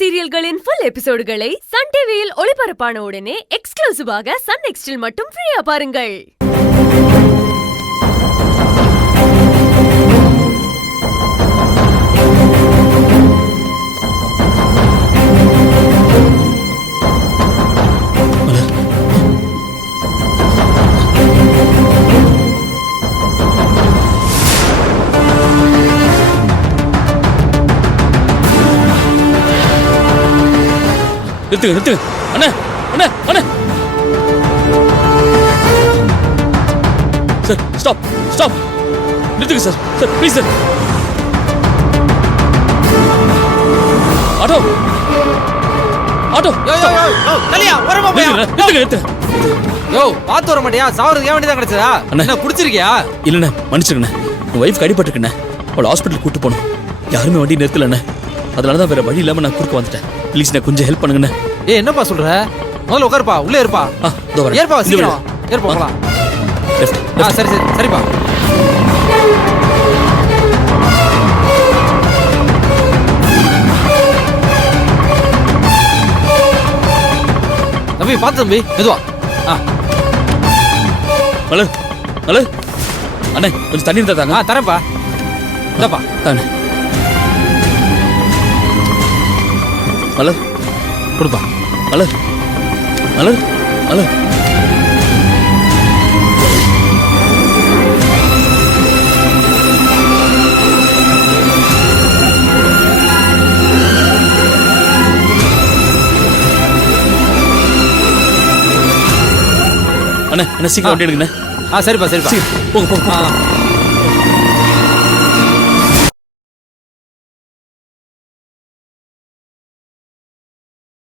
சீரியல்களின் full எபிசோடுகளை Sun டிவியில் ஒளிபரப்பான உடனே எக்ஸ்க்ளூசிவாக சன் நெக்ஸ்டில் மட்டும் ஃப்ரீயா பாருங்கள். நிறுத்துங்க அண்ணே அண்ணே அண்ணே சார் ஸ்டாப் நிறுத்துங்க சார் ப்ளீஸ் சார் ஆட்டோ தலியா வரமா போயா நிறுத்துங்க யோ பாத்து வர மாட்டியா சாவறது ஏன் வேண்டியதா கிடைச்சதா என்ன குடிச்சிருக்கியா இல்லண்ணே மன்னிச்சிருங்கண்ணே உன் வைஃப் அடிபட்டுருக்குண்ணே அவளை ஹாஸ்பிட்டல் கூட்டு போகணும் யாருமே வண்டி நிறுத்தலண்ணே அதனால தான் வேற வழி இல்லாம நான் குறுக்க வந்துட்டேன் ப்ளீஸ் நான் கொஞ்சம் ஹெல்ப் பண்ணுங்கண்ணே என்னப்பா சொல்ற முதல்ல உட்காருப்பா உள்ளே இருப்பா ஏற்பா சீக்கிரம் ஏற்பா போலாம் சரிப்பா தம்பி பார்த்து தம்பி மெதுவா மலர் அண்ணே கொஞ்சம் தண்ணி இருந்தா தாங்க தரேன்ப்பா இந்தப்பா தானே மலர் கொடுப்பா மலர் அண்ணே சீக்கிரம் வண்டி எடுங்கண்ணே சரிப்பா போங்க